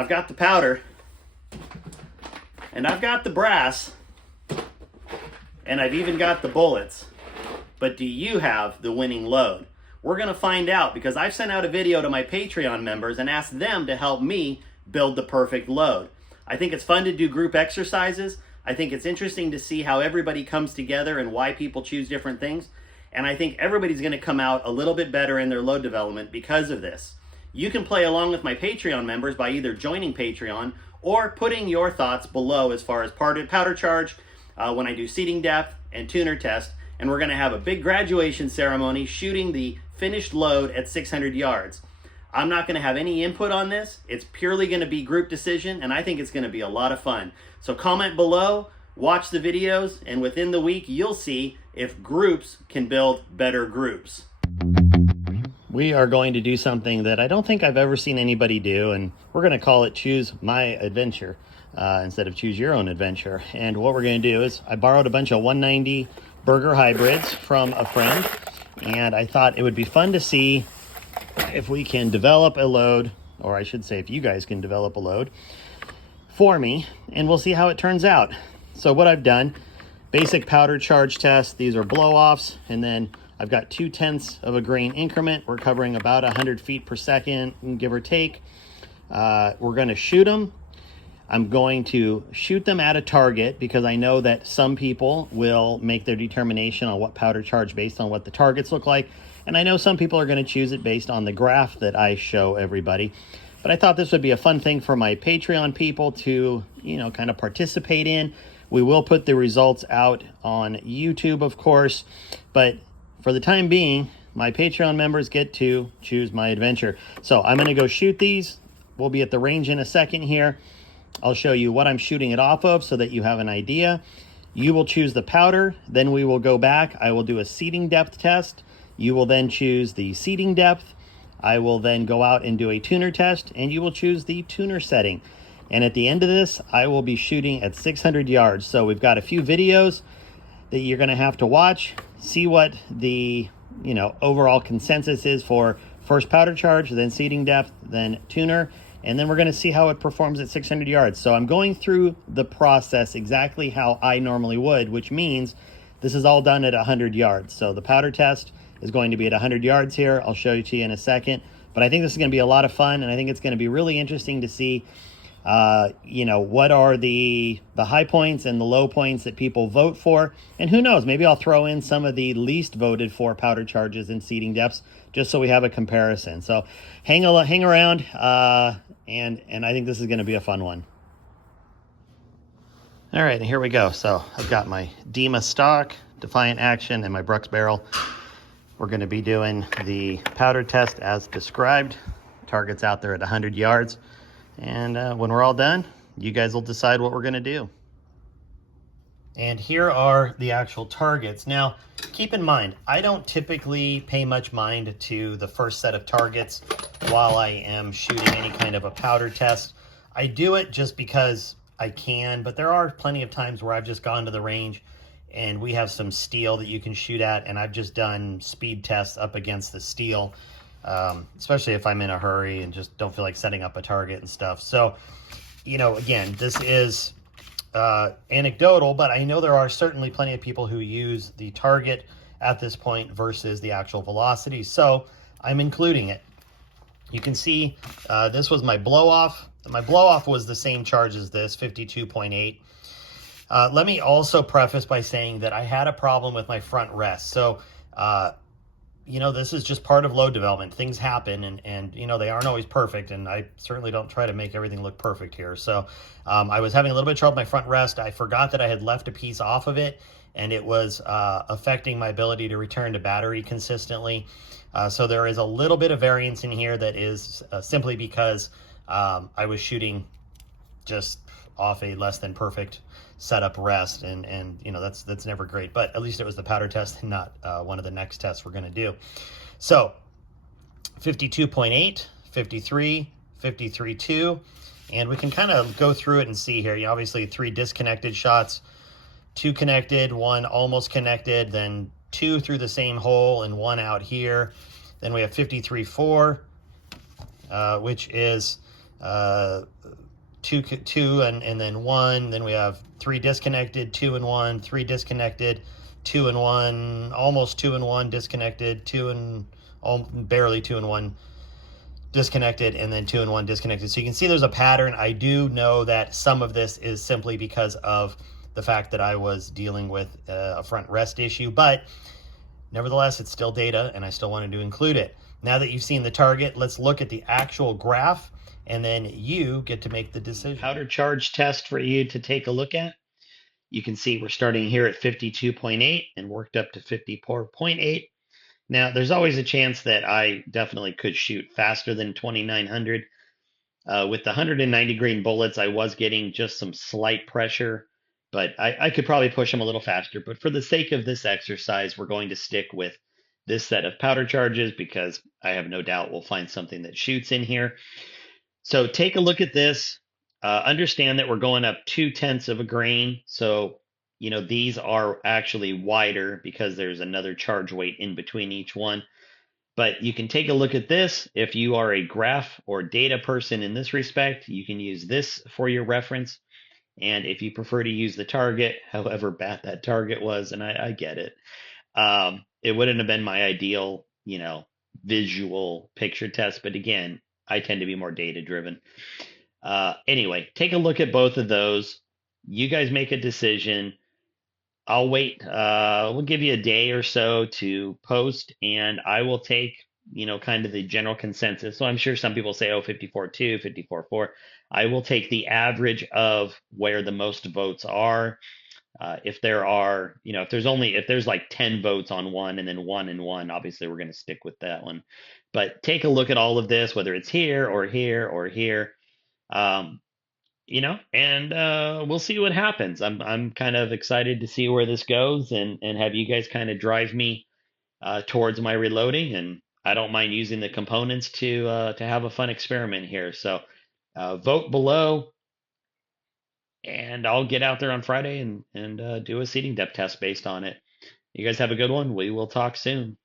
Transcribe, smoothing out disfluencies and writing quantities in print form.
I've got the powder, and I've got the brass, and I've even got the bullets. But do you have the winning load? We're going to find out, because I've sent out a video to my Patreon members and asked them to help me build the perfect load. I think it's fun to do group exercises. I think it's interesting to see how everybody comes together and why people choose different things. And I think everybody's going to come out a little bit better in their load development because of this. You can play along with my Patreon members by either joining Patreon or putting your thoughts below as far as powder charge, when I do seating depth and tuner test. And we're going to have a big graduation ceremony shooting the finished load at 600 yards. I'm not going to have any input on this. It's purely going to be group decision, and I think it's going to be a lot of fun. So comment below, watch the videos, and within the week, you'll see if groups can build better groups. We are going to do something that I don't think I've ever seen anybody do, and we're going to call it Choose My Adventure instead of Choose Your Own Adventure. And what we're going to do is I borrowed a bunch of 190 Burger hybrids from a friend, and I thought it would be fun to see if we can develop a load, or I should say if you guys can develop a load for me, and we'll see how it turns out. So what I've done, basic powder charge test, these are blow-offs, and then I've got 0.2 of a grain increment. We're covering about 100 feet per second, give or take. We're going to shoot them. I'm going to shoot them at a target because I know that some people will make their determination on what powder charge based on what the targets look like. And I know some people are going to choose it based on the graph that I show everybody. But I thought this would be a fun thing for my Patreon people to, kind of participate in. We will put the results out on YouTube, of course. But for the time being, my Patreon members get to choose my adventure. So I'm going to go shoot these. We'll be at the range in a second here. I'll show you what I'm shooting it off of so that you have an idea. You will choose the powder, then we will go back. I will do a seating depth test. You will then choose the seating depth. I will then go out and do a tuner test, and you will choose the tuner setting. And at the end of this, I will be shooting at 600 yards. So we've got a few videos that you're going to have to watch, see what the overall consensus is for first powder charge, then seating depth, then tuner. And then we're going to see how it performs at 600 yards. So I'm going through the process exactly how I normally would, which means this is all done at 100 yards. So the powder test is going to be at 100 yards here. I'll show you to you in a second. But I think this is going to be a lot of fun, and I think it's going to be really interesting to see, what are the high points and the low points that people vote for. And who knows, maybe I'll throw in some of the least voted for powder charges and seating depths just so we have a comparison. So hang around, and I think this is going to be a fun one. All right, and here we go. So I've got my Dima stock, Defiant Action, and my Brux barrel. We're going to be doing the powder test as described. Target's out there at 100 yards. And when we're all done, you guys will decide what we're going to do. And here are the actual targets. Now, keep in mind, I don't typically pay much mind to the first set of targets while I am shooting any kind of a powder test. I do it just because I can, but there are plenty of times where I've just gone to the range and we have some steel that you can shoot at, and I've just done speed tests up against the steel, especially if I'm in a hurry and just don't feel like setting up a target and stuff. So, again, this is anecdotal, but I know there are certainly plenty of people who use the target at this point versus the actual velocity, so I'm including it. You can see this was my blow-off. My blow-off was the same charge as this, 52.8. Let me also preface by saying that I had a problem with my front rest. So, this is just part of load development. Things happen, and they aren't always perfect, and I certainly don't try to make everything look perfect here. So I was having a little bit of trouble with my front rest. I forgot that I had left a piece off of it, and it was affecting my ability to return to battery consistently. So there is a little bit of variance in here that is simply because I was shooting just off a less than perfect setup rest, and that's never great, but at least it was the powder test and not one of the next tests we're going to do. So 52.8, 53, 53.2, and we can kind of go through it and see here. Obviously 3 disconnected shots, 2 connected, 1 almost connected, then 2 through the same hole and 1 out here. Then we have 53.4, which is uh, two and then one. Then we have 3 disconnected, 2 and 1, 3 disconnected, 2 and 1, almost 2 and 1 disconnected, 2 and barely 2 and 1 disconnected, and then 2 and 1 disconnected. So you can see there's a pattern. I do know that some of this is simply because of the fact that I was dealing with a front rest issue, but nevertheless, it's still data, and I still wanted to include it. Now that you've seen the target, let's look at the actual graph, and then you get to make the decision. Powder charge test for you to take a look at. You can see we're starting here at 52.8 and worked up to 54.8. Now, there's always a chance that I definitely could shoot faster than 2900. With the 190 grain bullets, I was getting just some slight pressure, but I could probably push them a little faster. But for the sake of this exercise, we're going to stick with this set of powder charges because I have no doubt we'll find something that shoots in here. So take a look at this. Understand that we're going up 0.2 of a grain. So, these are actually wider because there's another charge weight in between each one. But you can take a look at this. If you are a graph or data person in this respect, you can use this for your reference. And if you prefer to use the target, however bad that target was, and I get it, it wouldn't have been my ideal, visual picture test. But again, I tend to be more data driven. Anyway, take a look at both of those. You guys make a decision. I'll wait. We'll give you a day or so to post, and I will take, kind of the general consensus. So I'm sure some people say, oh, 54.2, 54.4. I will take the average of where the most votes are. If there are, if there's like 10 votes on one and then 1 and 1, obviously we're going to stick with that one. But take a look at all of this, whether it's here or here or here. And we'll see what happens. I'm kind of excited to see where this goes and have you guys kind of drive me towards my reloading. And I don't mind using the components to have a fun experiment here. So vote below, and I'll get out there on Friday and do a seating depth test based on it. You guys have a good one. We will talk soon.